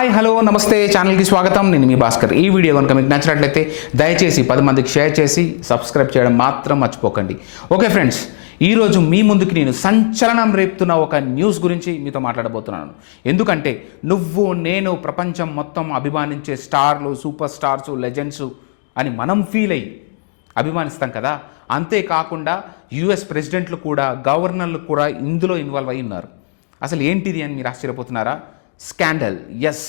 Hi hello నమస్తే ఛానల్కి స్వాగతం. నేను మీ భాస్కర్. ఈ వీడియో కనుక మీకు నచ్చినట్లయితే దయచేసి 10 మందికి షేర్ చేసి సబ్స్క్రైబ్ చేయడం మాత్రం మర్చిపోకండి. ఓకే ఫ్రెండ్స్, ఈరోజు మీ ముందుకి నేను సంచలనం రేపుతున్న ఒక న్యూస్ గురించి మీతో మాట్లాడబోతున్నాను. ఎందుకంటే నువ్వు నేను ప్రపంచం మొత్తం అభిమానించే స్టార్లు, సూపర్ స్టార్స్, లెజెండ్స్ అని మనం ఫీల్ అయ్యి అభిమానిస్తాం కదా. అంతేకాకుండా యుఎస్ ప్రెసిడెంట్లు కూడా, గవర్నర్లు కూడా ఇందులో ఇన్వాల్వ్ అయి ఉన్నారు. అసలు ఏంటిది అని మీరు ఆశ్చర్యపోతున్నారా? Scandal, yes,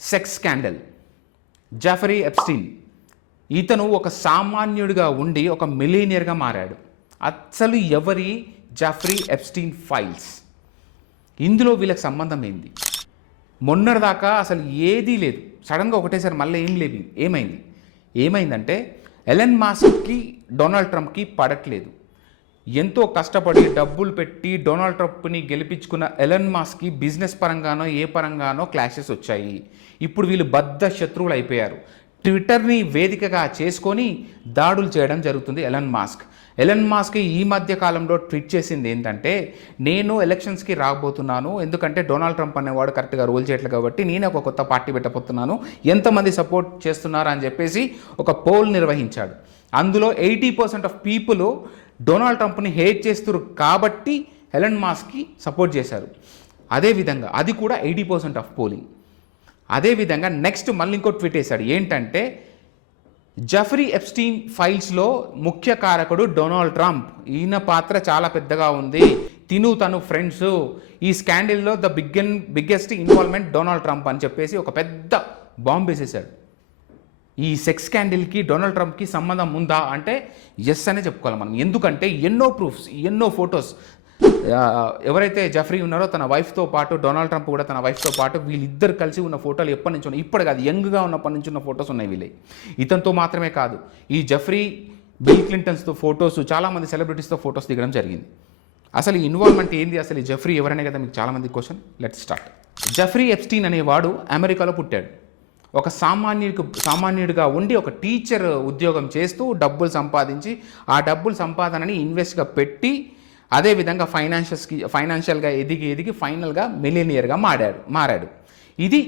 sex scandal. Jeffrey Epstein ఇతను ఒక సామాన్యుడిగా ఉండి ఒక మిలీనియర్గా మారాడు. అసలు ఎవరి జాఫరీ ఎప్స్టీన్ ఫైల్స్? ఇందులో వీళ్ళకి సంబంధం ఏంది? మొన్నటిదాకా అసలు ఏదీ లేదు, సడన్గా ఒకటేసారి మళ్ళీ ఏమైందంటే ఎలన్ మాస్క్కి డొనాల్డ్ ట్రంప్కి పడట్లేదు. ఎంతో కష్టపడి డబ్బులు పెట్టి డొనాల్డ్ ట్రంప్ని గెలిపించుకున్న ఎలన్ మాస్క్కి బిజినెస్ పరంగానో ఏ పరంగానో క్లాషెస్ వచ్చాయి. ఇప్పుడు వీళ్ళు బద్ధ శత్రువులు అయిపోయారు. ట్విట్టర్ని వేదికగా చేసుకొని దాడులు చేయడం జరుగుతుంది. ఎలన్ మాస్క్ ఈ మధ్య కాలంలో ట్వీట్ చేసింది ఏంటంటే, నేను ఎలక్షన్స్కి రాబోతున్నాను, ఎందుకంటే డొనాల్డ్ ట్రంప్ అనేవాడు కరెక్ట్గా రూల్ చేయట్లేదు కాబట్టి నేనే ఒక కొత్త పార్టీ పెట్టబోతున్నాను, ఎంతమంది సపోర్ట్ చేస్తున్నారు అని చెప్పేసి ఒక పోల్ నిర్వహించాడు. అందులో 80% ఆఫ్ పీపుల్ డొనాల్డ్ ట్రంప్ని హేట్ చేస్తున్నారు కాబట్టి ఎలన్ మాస్క్కి సపోర్ట్ చేశారు. అదేవిధంగా అది కూడా 80% ఆఫ్ పోలింగ్. అదేవిధంగా నెక్స్ట్ మళ్ళీ ఇంకో ట్వీట్ వేశాడు. ఏంటంటే, జాఫరీ ఎప్స్టీన్ ఫైల్స్లో ముఖ్య కారకుడు డొనాల్డ్ ట్రంప్, ఈయన పాత్ర చాలా పెద్దగా ఉంది, తను ఫ్రెండ్స్, ఈ స్కాండిల్లో బిగ్గెస్ట్ ఇన్వాల్వ్మెంట్ డొనాల్డ్ ట్రంప్ అని చెప్పేసి ఒక పెద్ద బాంబు వేసేసాడు. ఈ సెక్స్ స్కాండిల్కి డొనాల్డ్ ట్రంప్కి సంబంధం ఉందా అంటే ఎస్ అనే చెప్పుకోవాలి మనం. ఎందుకంటే ఎన్నో ప్రూఫ్స్, ఎన్నో ఫొటోస్, ఎవరైతే జాఫరీ ఉన్నారో తన వైఫ్తో పాటు, డొనాల్డ్ ట్రంప్ కూడా తన వైఫ్తో పాటు, వీళ్ళిద్దరు కలిసి ఉన్న ఫోటోలు ఎప్పటి నుంచి ఉన్నాయి, ఇప్పుడు కాదు, యంగ్గా ఉన్నప్పటి నుంచి ఉన్న ఫొటోస్ ఉన్నాయి వీళ్ళే. ఇతనితో మాత్రమే కాదు, ఈ జాఫరీ బిల్ క్లింటన్స్తో ఫొటోస్, చాలామంది సెలబ్రిటీస్తో ఫొటోస్ దిగడం జరిగింది. అసలు ఈ ఇన్వాల్వ్మెంట్ ఏంది, అసలు ఈ జాఫరీ ఎవరనే కదా మీకు చాలామంది question. Let's start. Jaffrey Epstein అనేవాడు అమెరికాలో పుట్టాడు. ఒక సామాన్యుడిగా ఉండి ఒక టీచర్ ఉద్యోగం చేస్తూ డబ్బులు సంపాదించి, ఆ డబ్బులు సంపాదనని ఇన్వెస్ట్గా పెట్టి, అదేవిధంగా ఫైనాన్షియల్గా ఎదిగి ఫైనల్గా మిలియనియర్గా మారాడు. ఇది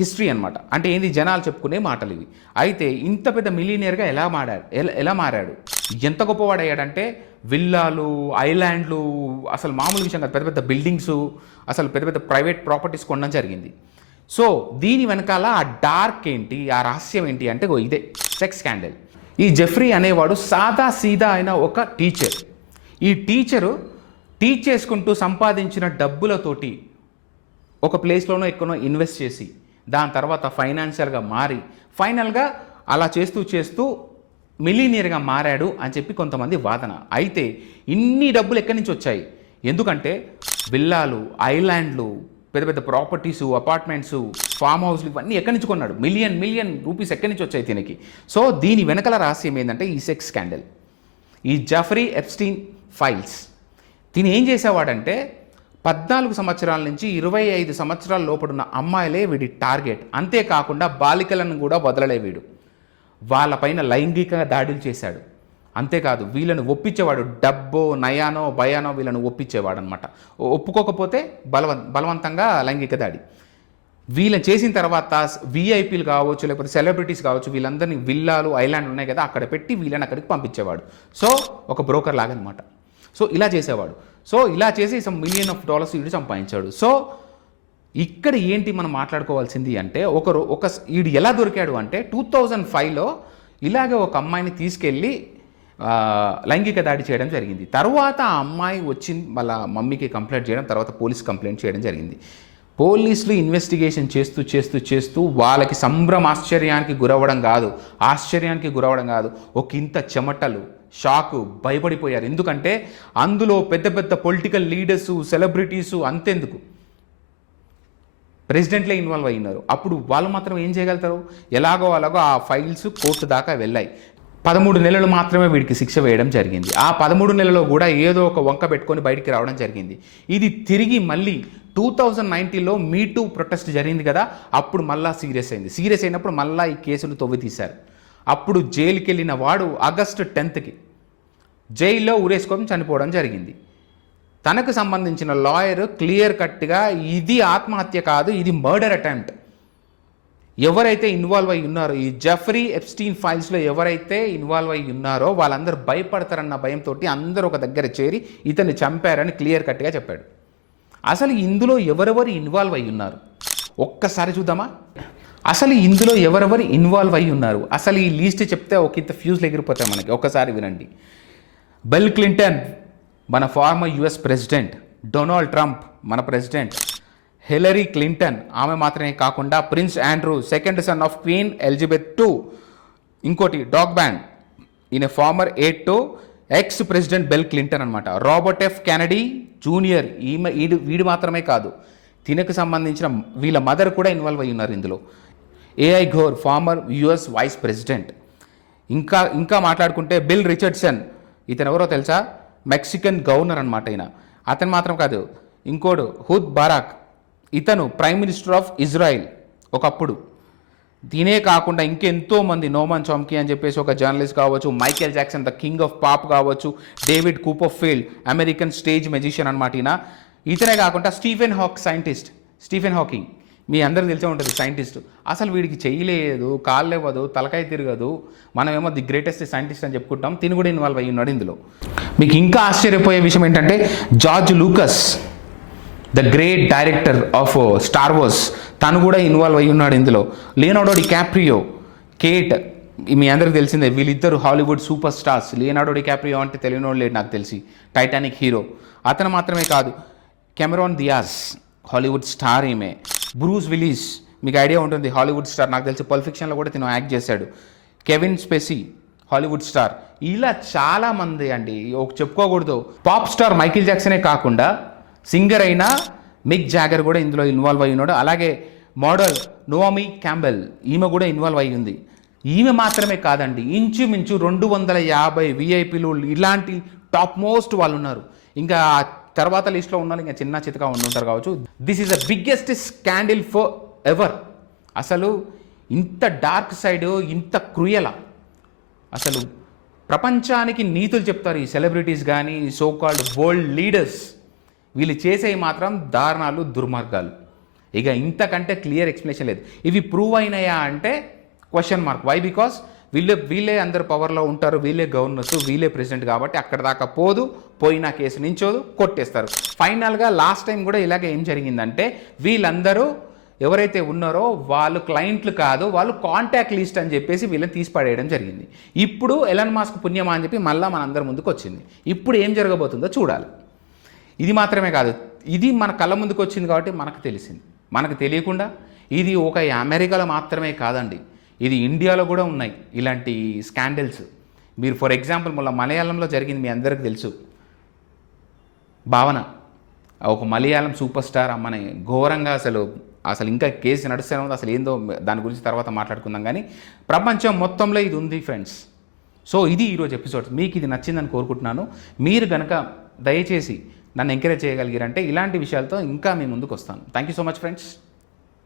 హిస్టరీ అనమాట. అంటే ఏంది, జనాలు చెప్పుకునే మాటలు ఇవి. అయితే ఇంత పెద్ద మిలియనియర్గా ఎలా మారాడు, ఎంత గొప్పవాడయ్యాడంటే, విల్లాలు, ఐలాండ్లు, అసలు మామూలు విషయం కాదు, పెద్ద పెద్ద బిల్డింగ్స్, అసలు పెద్ద పెద్ద ప్రైవేట్ ప్రాపర్టీస్ కొనడం జరిగింది. సో దీని వెనకాల ఆ డార్క్ ఏంటి, ఆ రహస్యం ఏంటి అంటే ఇదే సెక్స్ స్కాండల్. ఈ జాఫరీ అనేవాడు సాదా సీదా అయిన ఒక టీచర్. ఈ టీచరు టీచ్ చేసుకుంటూ సంపాదించిన డబ్బులతోటి ఒక ప్లేస్లోనో ఎక్కడో ఇన్వెస్ట్ చేసి, దాని తర్వాత ఫైనాన్షియల్గా మారి, ఫైనల్గా అలా చేస్తూ మిలీనియర్గా మారాడు అని చెప్పి కొంతమంది వాదన. అయితే ఇన్ని డబ్బులు ఎక్కడి నుంచి వచ్చాయి? ఎందుకంటే విల్లాలు, ఐలాండ్లు, పెద్ద పెద్ద ప్రాపర్టీసు, అపార్ట్మెంట్సు, ఫామ్ హౌస్లు, ఇవన్నీ ఎక్కడి నుంచి కొన్నాడు? మిలియన్ రూపీస్ ఎక్కడి నుంచి వచ్చాయి దీనికి? సో దీని వెనకాల రహస్యం ఏంటంటే ఈ సెక్స్ స్కాండల్, ఈ జాఫరీ ఎప్స్టీన్ ఫైల్స్. దీని ఏం చేసేవాడంటే, 14 సంవత్సరాల నుంచి 25 సంవత్సరాల లోపడున్న అమ్మాయిలే వీడి టార్గెట్. అంతేకాకుండా బాలికలను కూడా వదలలే వీడు. వాళ్ళపైన లైంగిక దాడులు చేశాడు. అంతేకాదు, వీళ్ళను ఒప్పించేవాడు, డబ్బో నయానో భయానో వీళ్ళను ఒప్పించేవాడు అనమాట. ఒప్పుకోకపోతే బలవంతంగా లైంగిక దాడి. వీళ్ళని చేసిన తర్వాత విఐపీలు కావచ్చు, లేకపోతే సెలబ్రిటీస్ కావచ్చు, వీళ్ళందరినీ విల్లాలు, ఐలాండ్ ఉన్నాయి కదా, అక్కడ పెట్టి వీళ్ళని అక్కడికి పంపించేవాడు. సో ఒక బ్రోకర్ లాగా అనమాట. సో ఇలా చేసేవాడు. సో ఇలా చేసి $1 మిలియన్ వీడు సంపాదించాడు. సో ఇక్కడ ఏంటి మనం మాట్లాడుకోవాల్సింది అంటే, వీడు ఎలా దొరికాడు అంటే, 2005లో ఇలాగే ఒక అమ్మాయిని తీసుకెళ్ళి లైంగిక దాడి చేయడం జరిగింది. తర్వాత ఆ అమ్మాయి వచ్చింది వాళ్ళ మమ్మీకి కంప్లైంట్ చేయడం, తర్వాత పోలీస్ కంప్లైంట్ చేయడం జరిగింది. పోలీసులు ఇన్వెస్టిగేషన్ చేస్తూ వాళ్ళకి ఆశ్చర్యానికి గురవడం కాదు, ఒక ఇంత చెమటలు, షాకు, భయపడిపోయారు. ఎందుకంటే అందులో పెద్ద పెద్ద పొలిటికల్ లీడర్సు, సెలబ్రిటీసు, అంతెందుకు ప్రెసిడెంట్లే ఇన్వాల్వ్ అయినారు. అప్పుడు వాళ్ళు మాత్రం ఏం చేయగలుగుతారు? ఎలాగో ఆ ఫైల్స్ కోర్టు దాకా వెళ్ళాయి. 13 నెలలు మాత్రమే వీడికి శిక్ష వేయడం జరిగింది. ఆ 13 నెలలో కూడా ఏదో ఒక వంక పెట్టుకొని బయటికి రావడం జరిగింది. ఇది తిరిగి మళ్ళీ 2019లో మీటూ ప్రొటెస్ట్ జరిగింది కదా, అప్పుడు మళ్ళా సీరియస్ అయినప్పుడు మళ్ళీ ఈ కేసులు తవ్వి తీశారు. అప్పుడు జైలుకి వెళ్ళిన వాడు ఆగస్టు 10కి జైల్లో ఉరేసుకొని చనిపోవడం జరిగింది. తనకు సంబంధించిన లాయర్ క్లియర్ కట్గా ఇది ఆత్మహత్య కాదు, ఇది మర్డర్ అటెంప్ట్. ఎవరైతే ఇన్వాల్వ్ అయి ఉన్నారో ఈ జెఫ్రీ ఎప్స్టీన్ ఫైల్స్లో ఎవరైతే ఇన్వాల్వ్ అయి ఉన్నారో వాళ్ళందరూ భయపడతారన్న భయంతో అందరూ ఒక దగ్గర చేరి ఇతన్ని చంపారని క్లియర్ కట్గా చెప్పాడు. అసలు ఇందులో ఎవరెవరు ఇన్వాల్వ్ అయి ఉన్నారు ఒక్కసారి చూద్దామా? అసలు ఇందులో ఎవరెవరు ఇన్వాల్వ్ అయి ఉన్నారు, అసలు ఈ లీస్ట్ చెప్తే ఒక ఇంత ఫ్యూజ్లు ఎగిరిపోతాయి మనకి. ఒక్కసారి వినండి. బిల్ క్లింటన్ మన former US president, Donald Trump మన ప్రెసిడెంట్, హిలరీ క్లింటన్ ఆమె మాత్రమే కాకుండా Prince Andrew second son of Queen Elizabeth II, ఇంకోటి డాగ్ బ్యాండ్ ఈయన former aide to ex president Bill Clinton అనమాట, రాబర్ట్ ఎఫ్ కెనడీ జూనియర్ వీడు మాత్రమే కాదు తినకు సంబంధించిన వీళ్ళ మదర్ కూడా ఇన్వాల్వ్ అయి ఉన్నారు ఇందులో. Al Gore former US vice president. ఇంకా మాట్లాడుకుంటే బిల్ రిచర్డ్సన్, ఇతను ఎవరో తెలుసా? మెక్సికన్ గవర్నర్ అనమాట ఈయన. అతను మాత్రం కాదు, ఇంకోడు హుద్ బారాక్, ఇతను ప్రైమ్ మినిస్టర్ ఆఫ్ ఇజ్రాయిల్ ఒకప్పుడు. దీనే కాకుండా ఇంకెంతో మంది, నోమన్ చామ్కీ అని చెప్పేసి ఒక జర్నలిస్ట్ కావచ్చు, Michael Jackson the king of pop కావచ్చు, డేవిడ్ కూపర్ఫీల్డ్ అమెరికన్ స్టేజ్ మెజిషియన్ అనమాట ఈయన. ఇతనే కాకుండా స్టీఫెన్ హాకింగ్ మీ అందరికి తెలిసే ఉంటుంది సైంటిస్ట్. అసలు వీడికి చేయలేదు, కాళ్ళు ఇవ్వదు, తలకాయ తిరగదు, మనమేమో ది గ్రేటెస్ట్ సైంటిస్ట్ అని చెప్పుకుంటాం, తిని కూడా ఇన్వాల్వ్ అయ్యి ఉన్నాడు ఇందులో. మీకు ఇంకా ఆశ్చర్యపోయే విషయం ఏంటంటే George Lucas the great director of Star Wars, తను కూడా ఇన్వాల్వ్ అయ్యి ఉన్నాడు ఇందులో. లియోనార్డో డికాప్రియో, కేట్ మీ అందరికి తెలిసిందే, వీళ్ళిద్దరు Hollywood super stars. Leonardo DiCaprio అంటే తెలియనోడు లేడు నాకు తెలిసి, టైటానిక్ హీరో. అతను మాత్రమే కాదు, కెమెరాన్ డియాజ్ హాలీవుడ్ స్టార్ ఈమె. బ్రూస్ విల్లిస్ మీకు ఐడియా ఉంటుంది, హాలీవుడ్ స్టార్, నాకు తెలిసి పల్ప్ ఫిక్షన్లో కూడా తిను యాక్ట్ చేశాడు. Kevin Spacey Hollywood star. ఇలా చాలామంది అండి, చెప్పుకోకూడదు. పాప్ స్టార్ మైకిల్ జాక్సనే కాకుండా సింగర్ అయిన మిక్ జాగర్ కూడా ఇందులో ఇన్వాల్వ్ అయి ఉన్నాడు. అలాగే మోడల్ నోమీ క్యాంబెల్, ఈమె కూడా ఇన్వాల్వ్ అయి ఉంది. ఈమె మాత్రమే కాదండి, ఇంచుమించు 250 విఐపీలు ఇలాంటి టాప్ మోస్ట్ వాళ్ళు ఉన్నారు. ఇంకా తర్వాత లిస్ట్లో ఉన్నారు, ఇంకా చిన్న చితగా ఉంటారు కావచ్చు. This is the biggest scandal for ever. అసలు ఇంత డార్క్ సైడ్, ఇంత క్రూయల, అసలు ప్రపంచానికి నీతులు చెప్తారు ఈ సెలబ్రిటీస్ కానీ సో కాల్డ్ వరల్డ్ లీడర్స్. వీళ్ళు చేసేవి మాత్రం దారుణాలు, దుర్మార్గాలు. ఇక ఇంతకంటే క్లియర్ ఎక్స్ప్లెనేషన్ లేదు. ఇవి ప్రూవ్ అయినాయా అంటే క్వశ్చన్ మార్క్. వై? బికాస్ వీళ్ళే అందరు పవర్లో ఉంటారు, వీళ్ళే గవర్నర్స్, వీళ్ళే ప్రెసిడెంట్ కాబట్టి అక్కడ దాకా పోయిన కేసు నించోదు, కొట్టేస్తారు. ఫైనల్గా లాస్ట్ టైం కూడా ఇలాగే ఏం జరిగిందంటే వీళ్ళందరూ ఎవరైతే ఉన్నారో వాళ్ళు క్లయింట్లు కాదు, వాళ్ళు కాంటాక్ట్ లిస్ట్ అని చెప్పేసి వీళ్ళని తీసి పడేయడం జరిగింది. ఇప్పుడు ఎలన్ మస్క్ పుణ్యమా అని చెప్పి మళ్ళీ మనందరి ముందుకు వచ్చింది. ఇప్పుడు ఏం జరగబోతుందో చూడాలి. ఇది మాత్రమే కాదు, ఇది మన కళ్ళ ముందుకు వచ్చింది కాబట్టి మనకు తెలిసింది. మనకు తెలియకుండా ఇది ఒక అమెరికాలో మాత్రమే కాదండి, ఇది ఇండియాలో కూడా ఉన్నాయి ఇలాంటి స్కాండల్స్. మీరు ఫర్ ఎగ్జాంపుల్ మొన్న మలయాళంలో జరిగింది, మీ అందరికీ తెలుసు. భావన ఒక మలయాళం సూపర్ స్టార్ అమ్మని ఘోరంగా అసలు ఇంకా కేసు నడుస్తూనే ఉంది. అసలు ఏందో దాని గురించి తర్వాత మాట్లాడుకుందాం. కానీ ప్రపంచం మొత్తంలో ఇది ఉంది ఫ్రెండ్స్. సో ఇది ఈరోజు ఎపిసోడ్. మీకు ఇది నచ్చిందని కోరుకుంటున్నాను. మీరు కనుక దయచేసి నన్ను ఎంకరేజ్ చేయగలిగారంటే ఇలాంటి విషయాలతో ఇంకా మీ ముందుకు వస్తాను. Thank you so much friends.